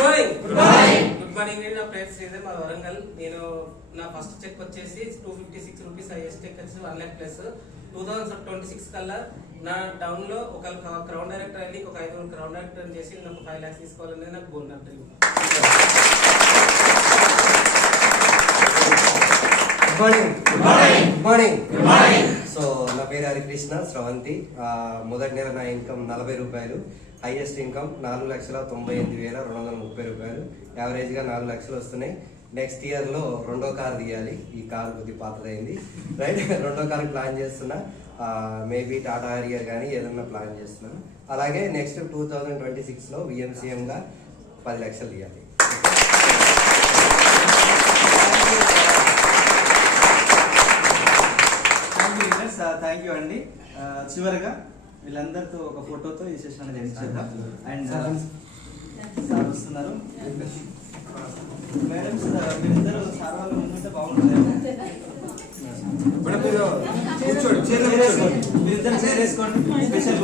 Good morning నా పేరు శ్రీధర్, మా వరంగల్. నేను నా ఫస్ట్ చెక్ వచ్చేసి 256 రూపీస్, హైయెస్ట్ చెక్ వచ్చి 1 lakh ప్లస్. 2026 కల్లా నా టౌన్ లో ఒక క్రౌన్ డైరెక్టర్ వెళ్ళి ఒక 5 క్రౌన్ డైరెక్టర్ చేసి నాకు 5 lakhs తీసుకోవాలనేది నాకు గోల్. నా డ్రీమ్. Good morning. సో నా పేరు హరికృష్ణ శ్రవంతి. మొదటి నెల నా ఇన్కమ్ 40 రూపాయలు, హైయెస్ట్ ఇన్కమ్ 4,98,230 రూపాయలు, యావరేజ్గా 4 లక్షలు వస్తున్నాయి. నెక్స్ట్ ఇయర్లో రెండో కార్ తీయాలి. ఈ కార్ కొద్ది పాతదైంది, రైట్. రెండో కార్ ప్లాన్ చేస్తున్నా. మేబీ టాటా హరియర్ కానీ ఏదన్నా ప్లాన్ చేస్తున్నాను. అలాగే నెక్స్ట్ 2026లో విఎంసీఎంగా 10 లక్షలు తీయాలి. థ్యాంక్ యూ అండి. చివరిగా వీళ్ళందరితో ఒక ఫోటోతో ఈ సెషన్ అనేది ఎండ్ చేద్దాం. అండ్ సార్ వస్తున్నారు. మేడమ్స్ మీరిద్దరు సార్ వాళ్ళు ముందుంటే బాగుంటుంది. మీరిద్దరు చైర్ వేసుకోండి, స్పెషల్